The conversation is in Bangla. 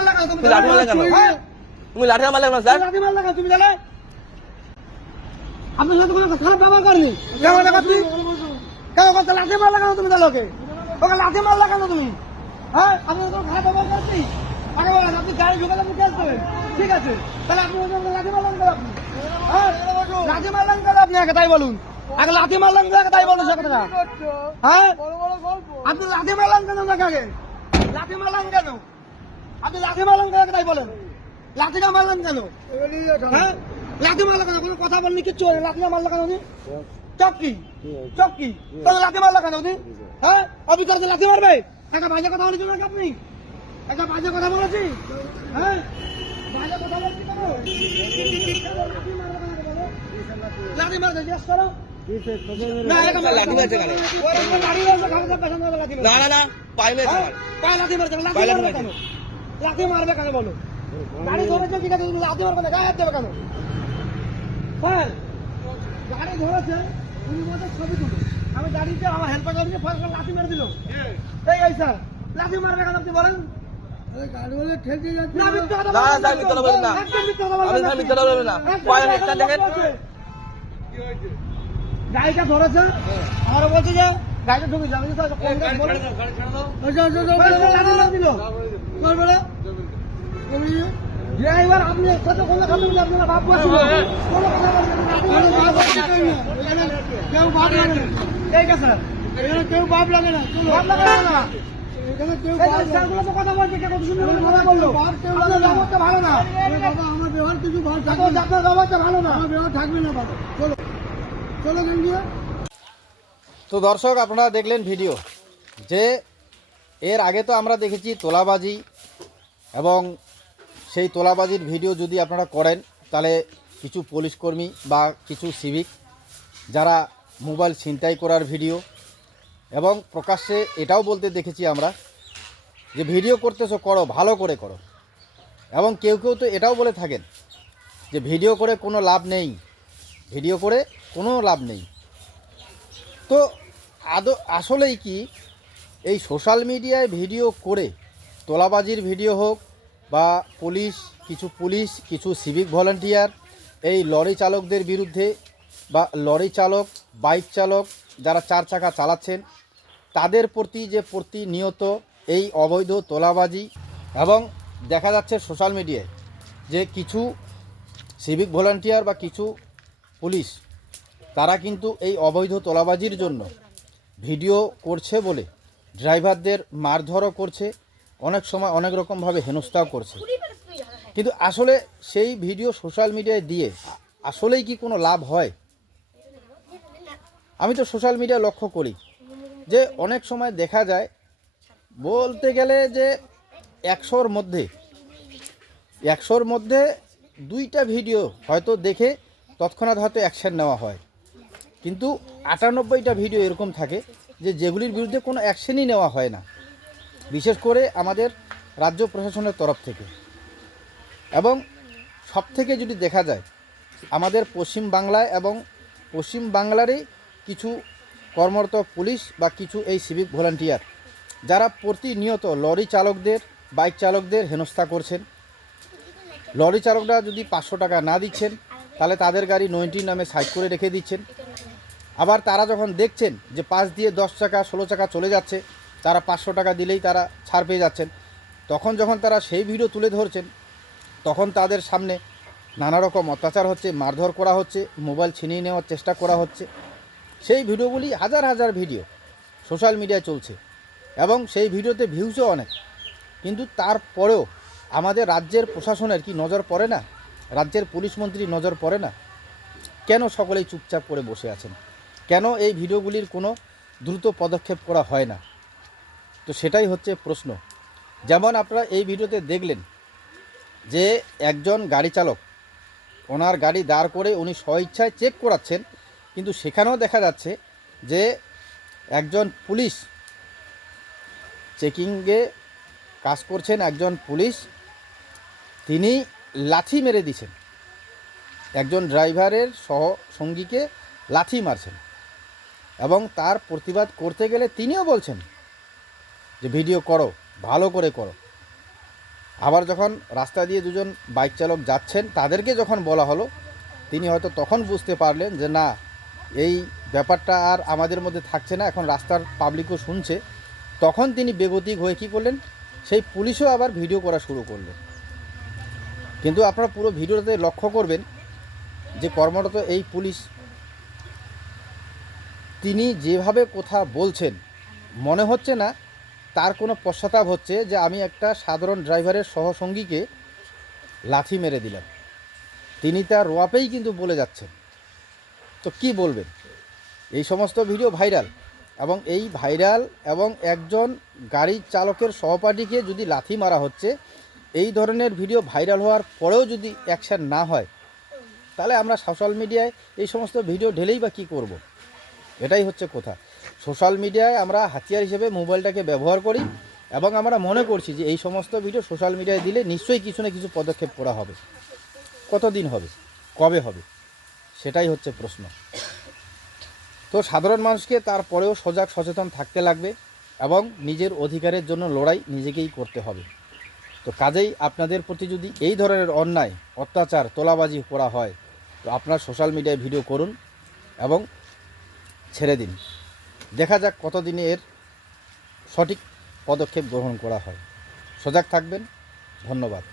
মারলা কেন তুমি? লাঠি মারলে কেন? তুমি লাঠি মারলে কেন স্যার? লাঠি মারলা কেন তুমি? জানে আপনার সাথে কোনো খারাপ ব্যবহার করেনি। কেমন টাকা তুমি কেন করতে? লাঠি মারলা কেন তুমি? তাহলে ওকে লাঠি মারলা কেন তুমি? হ্যাঁ, আপনি কোনো খারাপ ব্যবহার করছি? আগে বলেন, আপনি গাড়ি ঢুকালে আপনি কেস দেবেন, ঠিক আছে? তাহলে আপনি লাঠি মারলেন কেন আপনি? হ্যাঁ, লাঠি মারলেন কেন আপনি? আগে তাই বলুন, আগে লাঠি মারলেন কেন? তাই বলুন সে কথা। হ্যাঁ, আপনি লাঠি মারলেন কেন? আগে লাঠি মারলেন কেন? আপনি লাঠি মারলেন কেন? তাই বলেন, লাঠিটা মারলেন কেন? হ্যাঁ, লাঠি মারলা কেন? কোনো কথা বলনি, কিচ্ছু বলেন, লাঠিটা মারলা কেন উনি? চক্কি চক্কি তাহলে লাঠি মারলা কেন উনি? হ্যাঁ, অবিচার লাঠি মারবে? একটা বাজে কথা বলেছেন নাকি আপনি? একটা বাজে কথা বলেছি? হ্যাঁ, বাজে কথা বলছি কেন? লাঠি মারতে জিজ্ঞেস করো। লাঠি মারছে কেন? না না না, পায়ে মেরেছে আমার। পায়ে লাঠি মারছে, লাঠি মারবে কেন? লাঠি মারবে কেন বলো? গাড়ি ধরেছে ঠিক আছে, তুমি লাঠি মারবে না, গায়ে হাত দেবে কেন? হ্যাঁ, গাড়ি ধরেছে, তুমি বলতে ছবি তুলো, আমি গাড়িতে আমার হেল্পার গাড়িতে ফার্স্ট লাঠি মেরে দিল। এই স্যার, লাঠি মারবে কেন আপনি বলেন? গাড়ি বলে ঠেকে যাচ্ছে। না, মিথ্যা কথা বলবেন না, মিথ্যা কথা বলবেন না, একদম মিথ্যা কথা বলবেন না, মিথ্যা কথা বলবেন না। পায়ে একটা দেখেন কি হয়েছে? গাড়িটা ধরেছে, আর বলছে যে গাড়িটা ঢুকে যাবে, গাড়ি ছেড়ে দাও, গাড়ি ছেড়ে দাও। লাঠি মেরে দিল। বলে ড্রাইভার আপনি একসাথে করলে খাবেন, আপনারা ভাব করছিল কোনো কথা বলবেন না, কেউ ভাব লাগে না, ঠিক আছে এখানে কেউ ভাব লাগে না, চলো ভাব লাগে না এখানে কেউ স্যারগুলো তো কথা বলছে, কেউ সুন্দর করে কথা বললো, আপনার ব্যবহারটা ভালো না বাবা, আমার ব্যবহার কিছু ভালো থাকবে, আপনার ব্যবহারটা ভালো না, আমার ব্যবহার থাকবে না বাবা, চলো চলো গেন্ডিয়া। তো দর্শক, আপনারা দেখলেন ভিডিও, যে এর আগে তো আমরা দেখেছি তোলাবাজি, এবং সেই তোলাবাজির ভিডিও যদি আপনারা করেন তাহলে কিছু পুলিশকর্মী বা কিছু সিভিক যারা মোবাইল ছিনতাই করার ভিডিও, এবং প্রকাশ্যে এটাও বলতে দেখেছি আমরা যে ভিডিও করতেছো করো, ভালো করে করো, এবং কেউ কেউ তো এটাও বলে থাকেন যে ভিডিও করে কোনো লাভ নেই, ভিডিও করে কোনো লাভ নেই। তো আসলেই কি এই সোশ্যাল মিডিয়ায় ভিডিও করে, তোলাবাজির ভিডিও হোক বা পুলিশ কিছু সিভিক ভলান্টিয়ার এই লরি চালকদের বিরুদ্ধে, বা লরি চালক বাইক চালক যারা চার চাকা চালাচ্ছেন তাদের প্রতি যে প্রতিনিয়ত এই অবৈধ তোলাবাজি, এবং দেখা যাচ্ছে সোশ্যাল মিডিয়ায় যে কিছু সিভিক ভলান্টিয়ার বা কিছু পুলিশ তারা কিন্তু এই অবৈধ তোলাবাজির জন্য ভিডিও করছে বলে ড্রাইভারদের মারধরও করছে, অনেক সময় অনেক রকমভাবে হেনস্থাও করছে। কিন্তু আসলে সেই ভিডিও সোশ্যাল মিডিয়ায় দিয়ে আসলেই কি কোনো লাভ হয়? আমি তো সোশ্যাল মিডিয়া লক্ষ্য করি যে অনেক সময় দেখা যায়, বলতে গেলে যে 100-র মধ্যে 2টা ভিডিও হয়তো দেখে তৎক্ষণাৎ হয়তো অ্যাকশন নেওয়া হয়, কিন্তু 98টা ভিডিও এরকম থাকে যে যেগুলির বিরুদ্ধে কোনো অ্যাকশনই নেওয়া হয় না, বিশেষ করে আমাদের রাজ্য প্রশাসনের তরফ থেকে। এবং সব থেকে যদি দেখা যায় আমাদের পশ্চিম বাংলায় এবং পশ্চিম বাংলারই কিছু কর্মরত পুলিশ বা কিছু এই সিভিক ভলান্টিয়ার যারা প্রতিনিয়ত লরি চালকদের বাইক চালকদের হেনস্থা করছেন। লরি চালকরা যদি 500 টাকা না দিচ্ছেন তাহলে তাদের গাড়ি 90 নামে সাইড করে রেখে দিচ্ছেন। আবার তারা যখন দেখছেন যে পাশ দিয়ে 10 চাকা 16 চাকা চলে যাচ্ছে, তারা 500 টাকা দিলেই তারা ছাড় পেয়ে যাচ্ছেন, তখন যখন তারা সেই ভিডিও তুলে ধরছেন তখন তাদের সামনে নানা রকম অত্যাচার হচ্ছে, মারধর করা হচ্ছে, মোবাইল ছিনিয়ে নেওয়ার চেষ্টা করা হচ্ছে। সেই ভিডিওগুলি হাজার হাজার ভিডিও সোশ্যাল মিডিয়ায় চলছে, এবং সেই ভিডিওতে ভিউজও অনেক। কিন্তু তারপরেও আমাদের রাজ্যের প্রশাসনের কি নজর পড়ে না? রাজ্যের পুলিশ মন্ত্রী নজর পড়ে না? কেন সকলেই চুপচাপ করে বসে আছেন? কেন এই ভিডিওগুলির কোনো দ্রুত পদক্ষেপ করা হয় না? তো সেটাই হচ্ছে প্রশ্ন। যেমন আপনারা এই ভিডিওতে দেখলেন যে একজন গাড়ি চালক ওনার গাড়ি দাঁড় করে উনি স্বইচ্ছায় চেক করাচ্ছেন, কিন্তু সেখানেও দেখা যাচ্ছে যে একজন পুলিশ চেকিংয়ে কাজ করছেন, একজন পুলিশ তিনি লাথি মেরে দিয়েছেন, একজন ড্রাইভারের সঙ্গীকে লাথি মারছেন, এবং তার প্রতিবাদ করতে গেলে তিনিও বলছেন যে ভিডিও করো, ভালো করে করো। আবার যখন রাস্তা দিয়ে দুজন বাইক চালক যাচ্ছেন তাদেরকে যখন বলা হলো, তিনি হয়তো তখন বুঝতে পারলেন যে না, এই ব্যাপারটা আর আমাদের মধ্যে থাকছে না, এখন রাস্তার পাবলিকও শুনছে। তখন তিনি বেগতিক হয়ে কী করলেন, সেই পুলিশও আবার ভিডিও করা শুরু করলেন। কিন্তু আপনারা পুরো ভিডিওতে লক্ষ্য করবেন যে কর্মরত এই পুলিশ, তিনি যেভাবে কথা বলছেন মনে হচ্ছে না তার কোনো পশ্চাতাপ হচ্ছে যে আমি একটা সাধারণ ড্রাইভারের সহসঙ্গীকে লাথি মেরে দিলাম। তিনি তার রোয়াপেই কিন্তু বলে যাচ্ছেন। তো কি বলবেন? এই সমস্ত ভিডিও ভাইরাল, এবং এই ভাইরাল এবং একজন গাড়ি চালকের সহপাঠীকে যদি লাথি মারা হচ্ছে, এই ধরনের ভিডিও ভাইরাল হওয়ার পরেও যদি অ্যাকশন না হয়, তাহলে আমরা সোশ্যাল মিডিয়ায় এই সমস্ত ভিডিও ঢেলেই বা কী করব? এটাই হচ্ছে কথা। সোশ্যাল মিডিয়ায় আমরা হাতিয়ার হিসেবে মোবাইলটাকে ব্যবহার করি, এবং আমরা মনে করছি যে এই সমস্ত ভিডিও সোশ্যাল মিডিয়ায় দিলে নিশ্চয়ই কিছু না কিছু পদক্ষেপ করা হবে। কতদিন হবে, কবে হবে, সেটাই হচ্ছে প্রশ্ন। তো সাধারণ মানুষকে তারপরেও সজাগ সচেতন থাকতে লাগবে, এবং নিজের অধিকারের জন্য লড়াই নিজেকেই করতে হবে। তো কাজেই আপনাদের প্রতি যদি এই ধরনের অন্যায়, অত্যাচার, তোলাবাজি করা হয়, তো আপনার সোশ্যাল মিডিয়ায় ভিডিও করুন এবং ছেড়ে দিন। দেখা যাক কতদিনে এর সঠিক পদক্ষেপ গ্রহণ করা হয়। সজাগ থাকবেন। ধন্যবাদ।